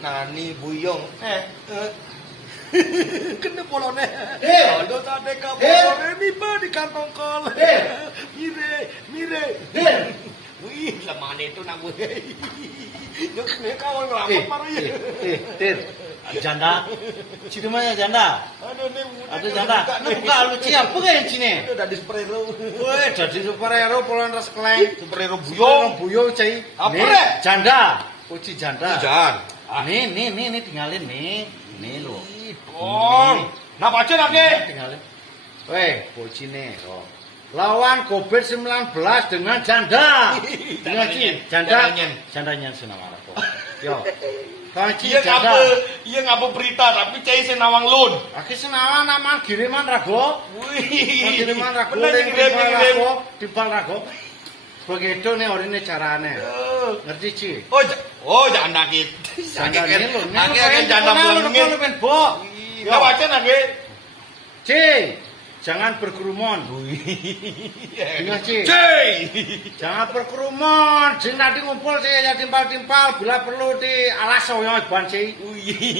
Nani buyong. Kena polone. Odo sate ka polone ni ba di kantong kol. Mire. Wih, lemane itu nak gue. Yo mereka orang ngelamat paru ya. Tir. Janda. Sini mana janda? Ada janda. Buka lu siapa kan sini? Udah di superhero. Woi, jadi superhero polan ras kleng. Superhero buyong. Buyong cai. Apa Nih, re? janda. Uci janda. Jangan. Nih tinggalin nih. Nih lo. Dong. Nah baca lagi. Tinggalin. Weh, poci nih. Oh. Lawan COVID-19 dengan janda. Dengan jandanya senawang aku. Yo. Kaji janda. Iya ngapa berita tapi cai senawang lun. Aki senawang nama kiriman rago. Wih. Kiriman rago. Ngirim. Dipal rago. Begitu nih orangnya caranya. Ngerti Ci? Oh janda kit. Janda ini lo. Akhirnya janda belengin. Nggak baca lagi. Ci. Jangan berkerumun. Dengar Ci. Jangan berkerumun. Jin nanti ngumpul saya timpal-timpal. Bila perlu di alas yang ban Ci.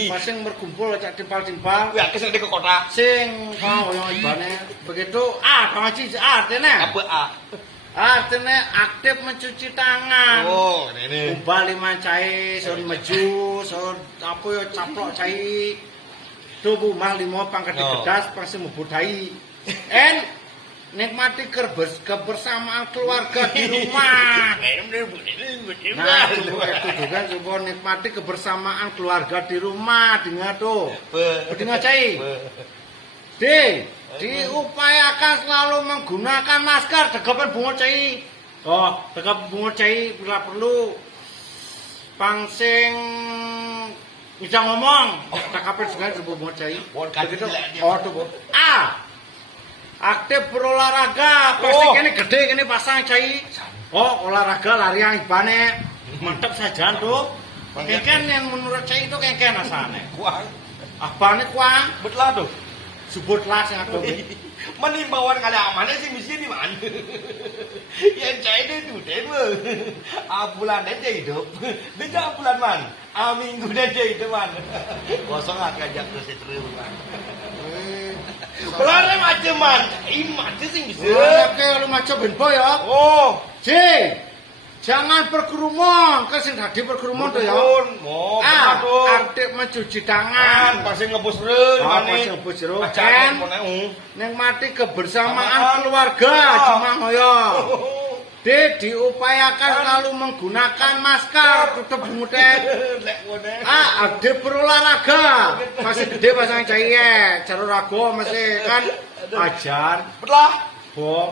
Masing berkumpul aja timpal-timpal. Wih, akhirnya di ke kota. Sing mau yang ibannya. Begitu. Kamu Ci artinya. Apa A? Artinya aktif mencuci tangan. Oh, ini. Ubah lima cai, son maju, son apa ya caplok cai. Tubuh mah lima pangkat digedas, pasti membudai. Nikmati kebersamaan keluarga di rumah. Nah, itu juga coba nikmati kebersamaan keluarga di rumah. Dengar tuh. Dengar cai. Diupayakan selalu menggunakan masker. Degapan bunga cai. Degapan bunga cai bila perlu. Pangsing bisa ngomong. Degapan segala coba bunga cai. Begitu. Tuh. Aktif berolahraga. Pasti ini gede ini pasang cai. Olahraga lari yang ibane. Mantap saja tuh. Kengken yang menurut cai itu kengken asalnya. Kuang. Apane kuang? Betlah tuh. Sebutlah sing ada. Menimbawan kali amannya sih mesti di mana? Yang cai itu deh bulan aja hidup. Beda bulan man. Minggu aja hidup man. Kosong agak terus itu man. Bulan macam man. Mati sih bisa. Oke, lu macam benpo ya. Jangan berkerumun, kan sing tadi berkerumun tuh ya. Aktif mencuci tangan, pasti ngebus reun, pasti ngebus reun. Nikmati kebersamaan keluarga, cuma ngoyo. Diupayakan selalu menggunakan masker, tutup mulut. Aktif berolahraga, masih gede pasang cahaya, cara rago masih kan ajan. Betul.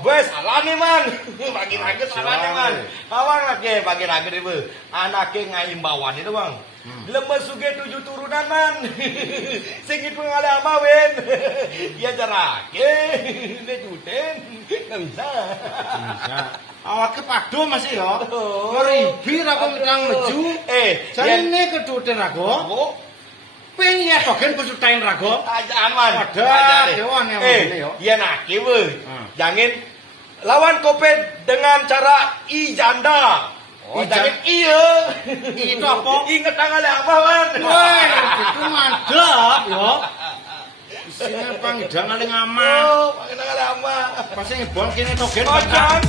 Wes salah nih man. Bagi-bagi salah nih man. Awang lagi bagi-bagi nih bu. Anaknya ngaimbawan itu bang. Lemes suge 7 turunan man. Singit pengalih ama wen. Ya carake. Ini juten. Nggak bisa. Awaknya padu masih ya. Ngeribi aku mitang meju. Jadi ini keduten aku. Pengen ya bagian pesutain rago. Ajaan man. Ada dewan yang begini ya. Iya nak bu. Jangan lawan COVID dengan cara janda. Jangan iya. Itu apa? Ingat tanggal apa man? Wah, itu mantap ya. Isinya pangidang kali ngama. Tanggal apa? Pasti ngebon kini togen. Jangan.